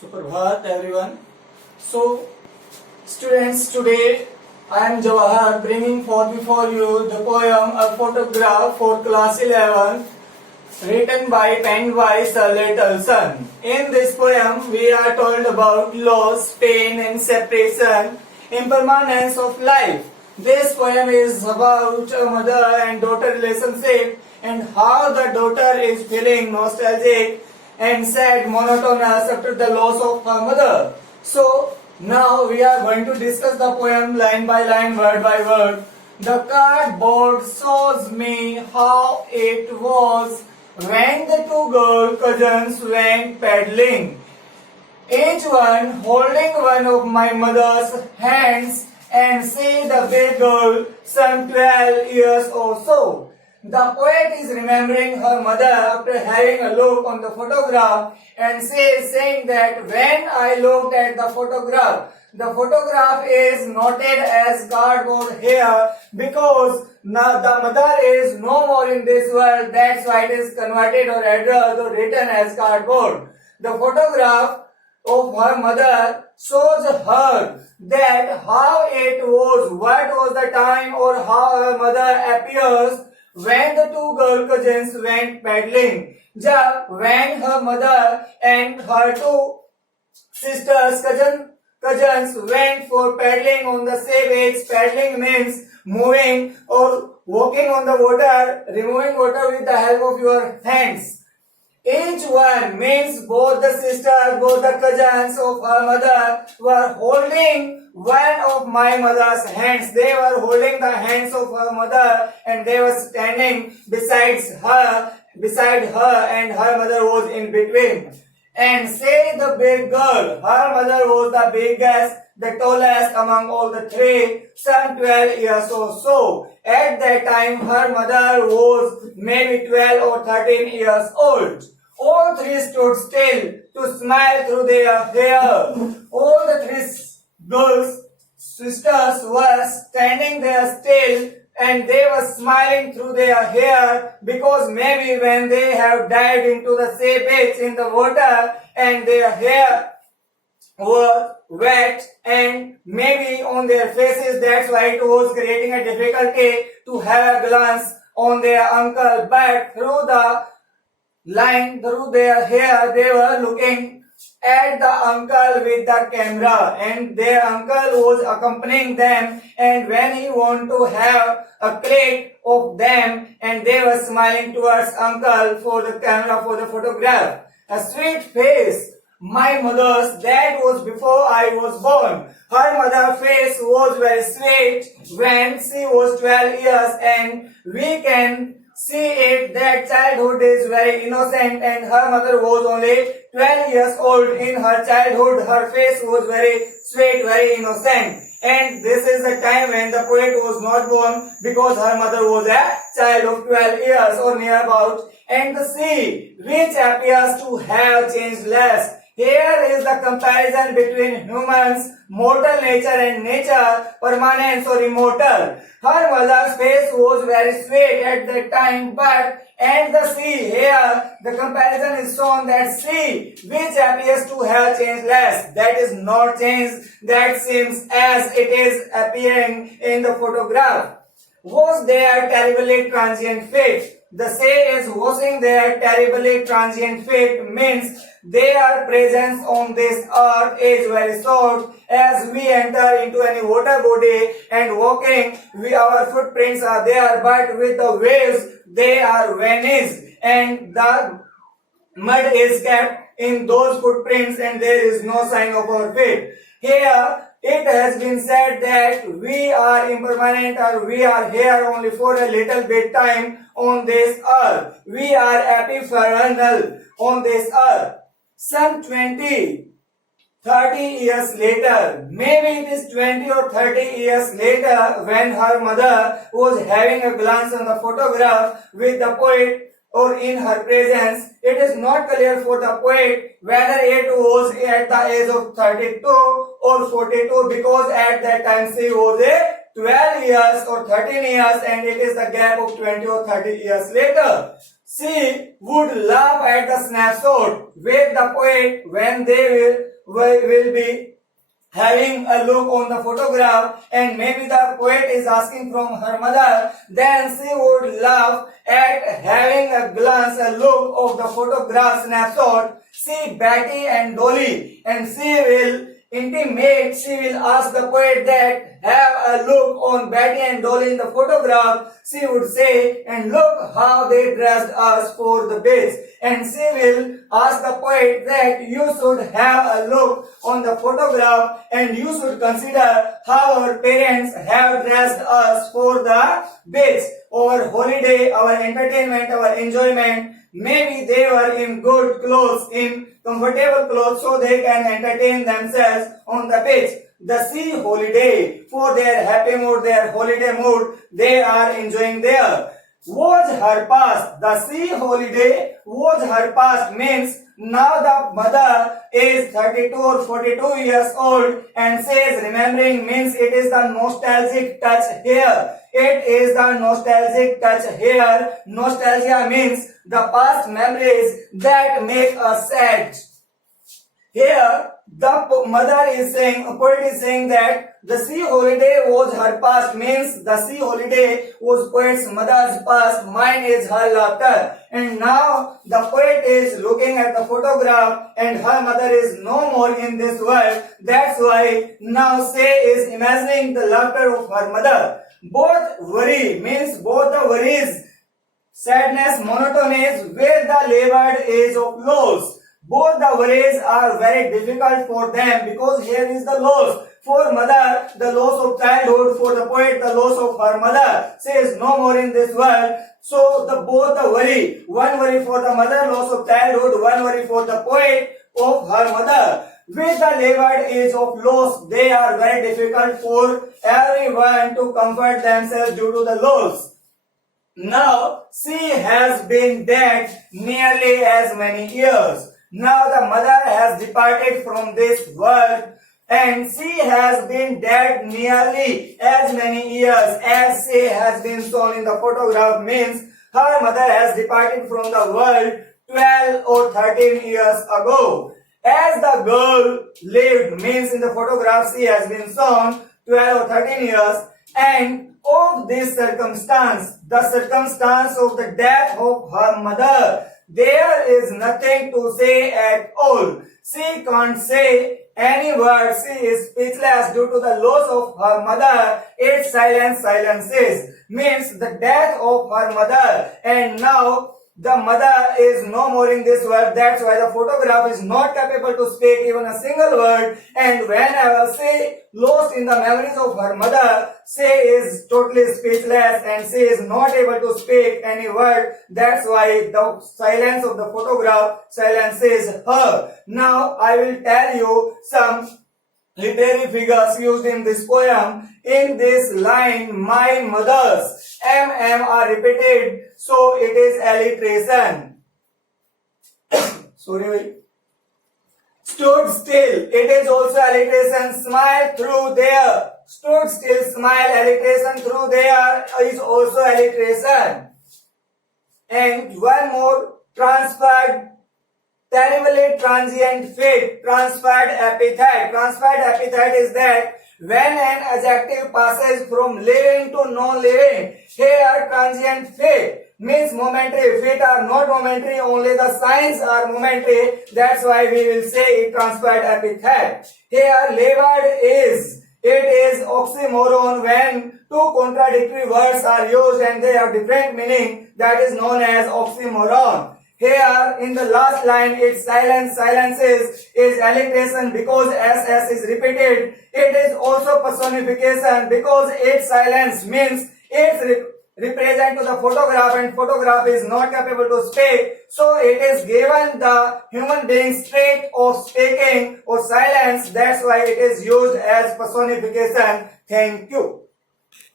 Suprabhat everyone. So students, today I am Jawahar bringing forth before you the poem A Photograph for class 11 written by penned by Sir Littleson. In this poem we are told about loss, pain and separation, impermanence of life. This poem is about a mother and daughter relationship and how the daughter is feeling nostalgic and sad, monotonous after the loss of her mother. So now we are going to discuss the poem line by line, word by word. The cardboard shows me how it was when the two girl cousins went paddling, each one holding one of my mother's hands, and say the big girl, some 12 years or so. The poet is remembering her mother after having a look on the photograph and saying that when I looked at the photograph is noted as cardboard here because now the mother is no more in this world. That's why it is converted or addressed or written as cardboard. The photograph of her mother shows her that how it was, what was the time or how her mother appears when the two girl cousins went paddling. When her mother and her two sisters cousins went for paddling on the same age. Paddling means moving or walking on the water, removing water with the help of your hands. Each one means both the sisters, both the cousins of her mother were holding one of my mother's hands. They were holding the hands of her mother and they were standing beside her and her mother was in between. And say the big girl, her mother was the biggest, the tallest among all the three, some 12 years or so. At that time her mother was maybe 12 or 13 years old. All three stood still to smile through their hair. All the three sisters were standing there still and they were smiling through their hair because maybe when they have dived into the same pits in the water and their hair were wet and maybe on their faces, that's why it was creating a difficulty to have a glance on their uncle, but through their hair, they were looking at the uncle with the camera and their uncle was accompanying them, and when he wanted to have a click of them and they were smiling towards uncle for the camera, for the photograph. A sweet face, my mother's, that was before I was born. Her mother's face was very sweet when she was 12 years and we can see it that childhood is very innocent and her mother was only 12 years old. In her childhood, her face was very sweet, very innocent. And this is the time when the poet was not born because her mother was a child of 12 years or near about. And the sea, which appears to have changed less. Here is the comparison between humans, mortal nature and nature, permanence or immortal. Her mother's face was very sweet at that time, but at the sea, here the comparison is shown that sea, which appears to have changed less, that is not changed, that seems as it is appearing in the photograph. Was their terribly transient fate? The sea is washing their terribly transient fate means their presence on this earth is very short. As we enter into any water body and walking, our footprints are there, but with the waves they are vanished and the mud is kept in those footprints and there is no sign of our feet. Here it has been said that we are impermanent or we are here only for a little bit time on this earth. We are ephemeral on this earth. Some 20, 30 years later, maybe it is 20 or 30 years later when her mother was having a glance on the photograph with the poet or in her presence, it is not clear for the poet whether it was at the age of 32 or 42 because at that time she was a 12 years or 13 years and it is the gap of 20 or 30 years later. She would laugh at the snapshot with the poet when they will be having a look on the photograph, and maybe the poet is asking from her mother, then she would laugh at having a glance, a look of the photograph snapshot. See Betty and Dolly, and she will intimate, she will ask the poet that have a look on Betty and Dolly in the photograph. She would say, and look how they dressed us for the beach. And she will ask the poet that you should have a look on the photograph and you should consider how our parents have dressed us for the beach, our holiday, our entertainment, our enjoyment. Maybe they were in good clothes, in comfortable clothes, so they can entertain themselves on the beach. The sea holiday, for their happy mood, their holiday mood, they are enjoying there. Was her past. The sea holiday was her past means now the mother is 32 or 42 years old and says remembering means it is the nostalgic touch here. It is the nostalgic touch here. Nostalgia means the past memories that make us sad. Here, the mother is saying, poet is saying that the sea holiday was her past means the sea holiday was poet's mother's past, mine is her laughter. And now the poet is looking at the photograph and her mother is no more in this world. That's why now she is imagining the laughter of her mother. Both worry means both the worries, sadness, monotonies with the labored age of loss. Both the worries are very difficult for them because here is the loss. For mother, the loss of childhood. For the poet, the loss of her mother. She is no more in this world. So both the worry. One worry for the mother, loss of childhood. One worry for the poet of her mother. With the labored age of loss, they are very difficult for everyone to comfort themselves due to the loss. Now, she has been dead nearly as many years. Now the mother has departed from this world and she has been dead nearly as many years as she has been shown in the photograph means her mother has departed from the world 12 or 13 years ago. As the girl lived means in the photograph she has been shown 12 or 13 years, and of this circumstance, the circumstance of the death of her mother, there is nothing to say at all. She can't say any word. She is speechless due to the loss of her mother. It's silence, silences. Means the death of her mother. And now the mother is no more in this world. That's why the photograph is not capable to speak even a single word. And whenever she lost in the memories of her mother, she is totally speechless and she is not able to speak any word. That's why the silence of the photograph silences her. Now I will tell you some literary figures used in this poem. In this line, my mother's are repeated, so it is alliteration. Sorry. Stood still, it is also alliteration. Smile through there. Stood still, smile, alliteration. Through there is also alliteration. And one more, transferred, terribly transient fate, transferred epithet. Transferred epithet is that when an adjective passes from living to non-living. Here transient fate means momentary. Fate are not momentary, only the signs are momentary. That's why we will say it transferred epithet. Here labored is. It is oxymoron when two contradictory words are used and they have different meaning. That is known as oxymoron. Here in the last line, it's silence. Silences is alliteration because SS is repeated. It is also personification because its silence means it's represent to the photograph and photograph is not capable to speak. So it is given the human being trait of speaking or silence. That's why it is used as personification. Thank you.